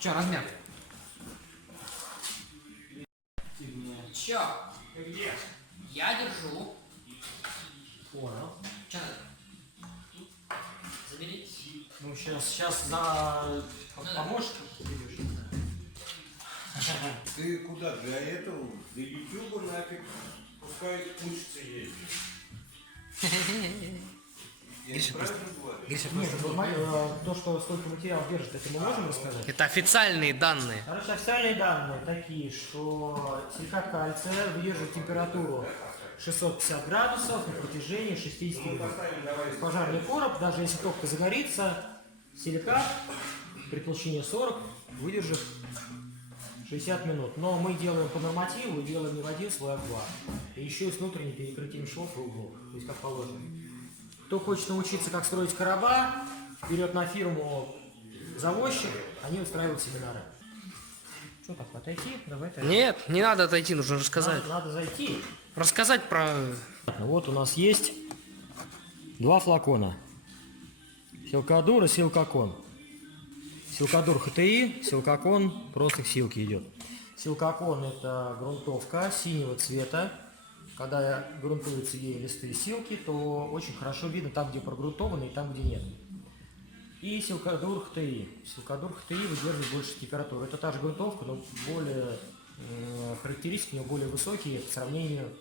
Че, размер? Че? Где? Я держу. Понял. Че надо? Забери. Ну, сейчас за помощником идешь. Ты куда? Для этого? Для ютуба нафиг. Пускай учится ездить. Я Гриша, правильно говорю? Гриша, Нет, то, что сколько материалов держит, это мы можем рассказать? это официальные данные. Короче, официальные данные такие, что силикат кальция выдерживает температуру 650 градусов на протяжении 60 минут. Пожарный короб, даже если топка загорится, силикат при толщине 40 выдержит 60 минут. Но мы делаем по нормативу, делаем не в один слой, а в два. И еще и с внутренним перекрытием швов и углов, то есть как положено. Кто хочет научиться, как строить короба, берет на фирму заводчик, они устраивают семинары. Что так, отойти? Давай отойти. Нет, не надо отойти, нужно рассказать. Надо зайти. Рассказать про... Вот у нас есть два флакона. Силкадур и силкокон. Силкадур ХТИ, силкокон просто к силке идет. Силкокон это грунтовка синего цвета. Когда грунтуются ей листы силки, то очень хорошо видно там, где прогрунтовано и там, где нет. И силкадур ХТИ. Силкадур ХТИ выдерживает больше температуры. Это та же грунтовка, но более характеристики у нее более высокие по сравнению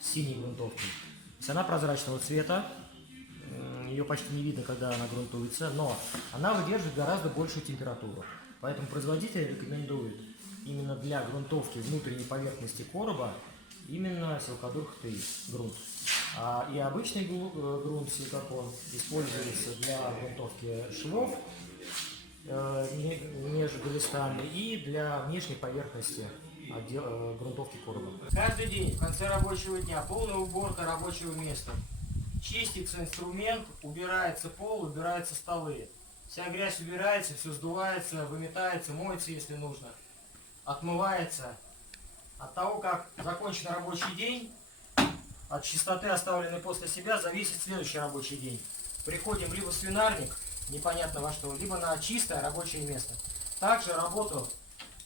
с синей грунтовкой. То есть она прозрачного цвета, ее почти не видно, когда она грунтуется, но она выдерживает гораздо большую температуру. Поэтому производитель рекомендует именно для грунтовки внутренней поверхности короба именно силкадур ХТИ грунт. И обычный грунт силикокон используется для грунтовки швов между листами и для внешней поверхности грунтовки короба. Каждый день в конце рабочего дня полная уборка рабочего места. Чистится инструмент, убирается пол, убираются столы. Вся грязь убирается, все сдувается, выметается, моется, если нужно. Отмывается. От того, как закончен рабочий день, от чистоты, оставленной после себя, зависит следующий рабочий день. Приходим либо в свинарник, непонятно во что, либо на чистое рабочее место. Также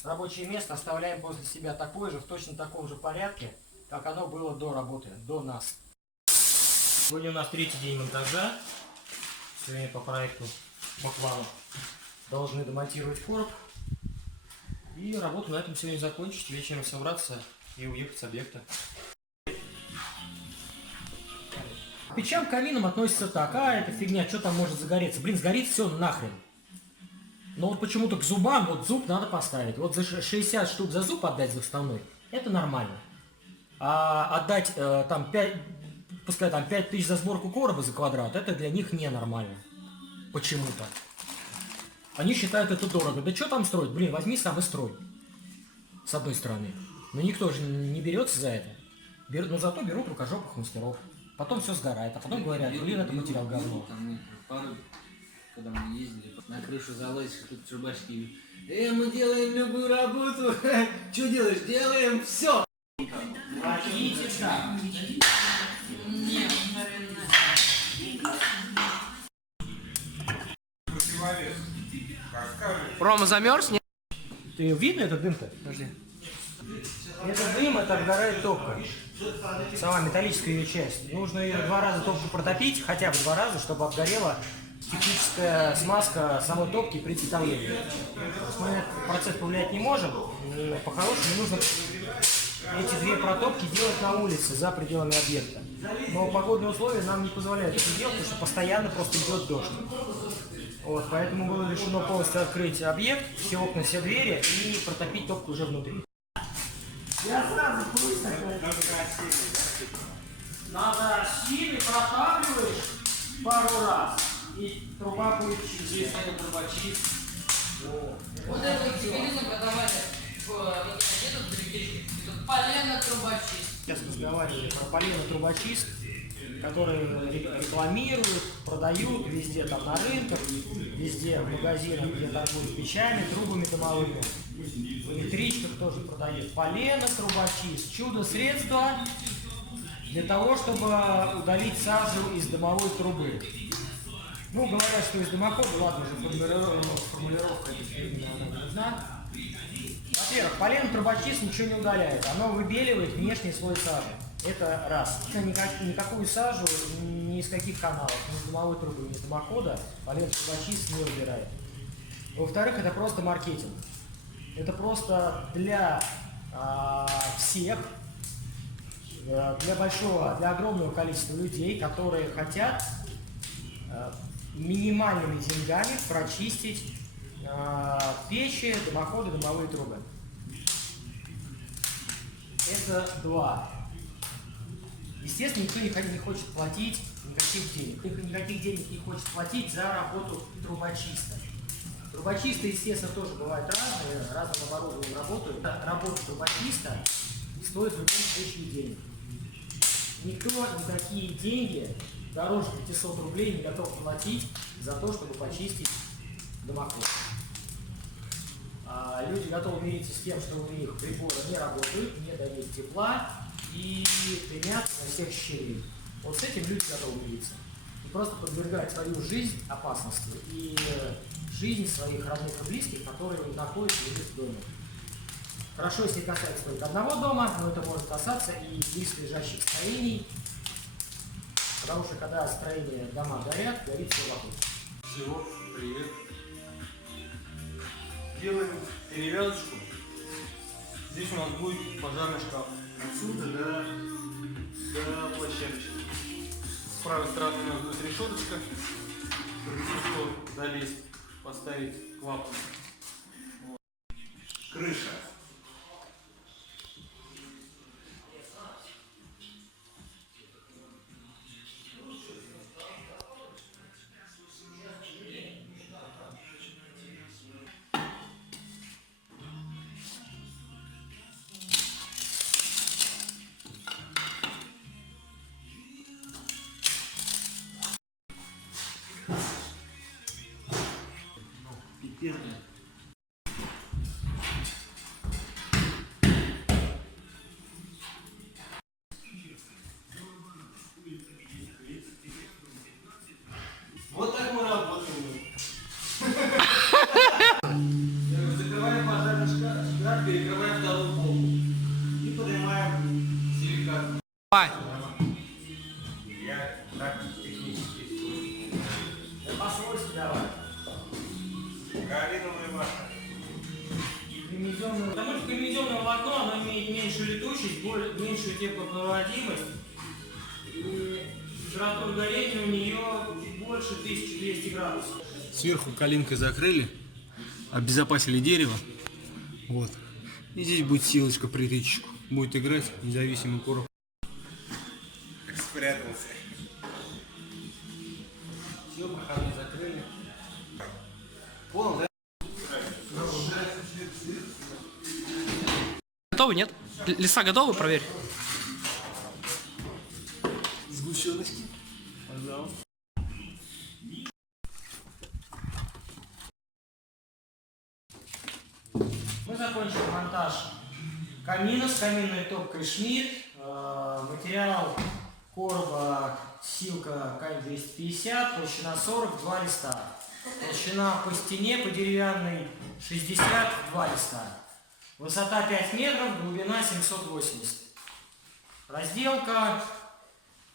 рабочее место оставляем после себя такое же, в точно таком же порядке, как оно было до работы, до нас. Сегодня у нас третий день монтажа. Сегодня по проекту, по плану, должны демонтировать короб. И работу на этом сегодня закончить, вечером собраться и уехать с объекта. К печам, к каминам относится так: это фигня, что там может загореться? Блин, сгорит все нахрен. Но вот почему-то к зубам, вот зуб надо поставить. Вот за 60 штук за зуб отдать за вставной, это нормально. А отдать там 5, пускай там 5000 за сборку короба за квадрат, это для них ненормально. Почему-то. Они считают это дорого. Да что там строить? Блин, возьми сам и строй. С одной стороны. Но никто же не берется за это. Но зато берут рукожопых мастеров. Потом все сгорает. А потом говорят, блин, это материал говно. Когда мы ездили, на крышу залазишь, тут трубачки. Мы делаем любую работу. Что делаешь? Делаем все. Отлично. Противовес. Расскажи. Рома замерз? Нет? Ты видно этот дым-то? Подожди. Это дым, это обгорает топка. Сама металлическая ее часть. Нужно ее 2 раза топку протопить, хотя бы 2 раза, чтобы обгорела техническая смазка самой топки при изготовлении. Мы на этот процесс повлиять не можем. По-хорошему нужно эти 2 протопки делать на улице, за пределами объекта. Но погодные условия нам не позволяют это делать, потому что постоянно просто идет дождь. Вот, поэтому было решено полностью открыть объект, все окна, все двери и протопить топку уже внутри. Я сразу пусть такой. Надо сильно протапливаешь пару раз, и труба будет чистая. Вот это телевизор продавали в электричке. Тут полено трубочист. Сейчас разговаривали про полено трубочист, которые рекламируют, продают везде, там на рынках, везде в магазинах, где торгуют печами, трубами домовыми. В электричках тоже продают полено трубочист. Чудо-средство для того, чтобы удалить сажу из домовой трубы. Ну, говорят, что из дымохода, ладно, уже формулировка именно она не нужна. Во-первых, полено трубочист ничего не удаляет, оно выбеливает внешний слой сажи. Это раз. Никакую сажу ни из каких каналов, ни из дымовой трубы, ни из дымохода полено трубочист не убирает. Во-вторых, это просто маркетинг. Это просто для всех, для огромного количества людей, которые хотят минимальными деньгами прочистить печи, дымоходы, дымовые трубы. Это два. Естественно, никто не хочет платить никаких денег. Никаких денег не хочет платить за работу трубочиста. Трубочисты, естественно, тоже бывают разные, разным оборудованием работают. Работа трубочиста стоит в любом случае денег. Никто никакие деньги дороже 500 рублей не готов платить за то, чтобы почистить дымоход. Люди готовы мириться с тем, что у них приборы не работают, не дают тепла и дымят на всех щелей. Вот с этим люди готовы мириться. И просто подвергать свою жизнь опасности и жизнь своих родных и близких, которые находятся в доме. Хорошо, если касается только одного дома, но это может касаться и близко лежащих строений, потому что когда строения, дома горят, горит все вокруг. Всего, привет. Делаем перевязочку. Здесь у нас будет пожарный шкаф. Отсюда до площадочки. С правой стороны у нас будет решеточка. Чтобы залезть, поставить клапан. Вот. Крыша. Вот так мы работаем. Закрываем пожарный шкаф, перекрываем вторую полку и поднимаем силикат. Я так технически. Да по-свойски давай. Галиновая маша. Потому что комбинезонное волокно, оно имеет меньшую летучесть, меньшую теплопроводимость, и температура горения у нее больше 1200 градусов. Сверху калинкой закрыли, обезопасили дерево. Вот. И здесь будет силочка притычку. Будет играть независимый короб. Спрятался. Все, проходы закрыли. Понял, да? Готовы, нет? Леса готовы, проверь. Сгущенности. Пожалуйста. Мы закончили монтаж камина с каминной топкой Шмидт. Материал короба силка КАЙ-250, толщина 40, 2 листа. Толщина по стене, по деревянной 60, 2 листа. Высота 5 метров, глубина 780. Разделка,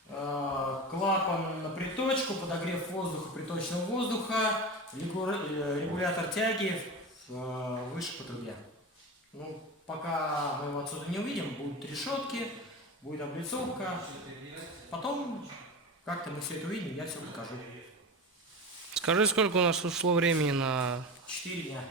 клапан на приточку, подогрев воздуха, приточного воздуха, регулятор тяги выше по трубе. Ну, пока мы его отсюда не увидим, будут решетки, будет облицовка. Потом как-то мы все это увидим, я все покажу. Скажи, сколько у нас ушло времени на... 4 дня.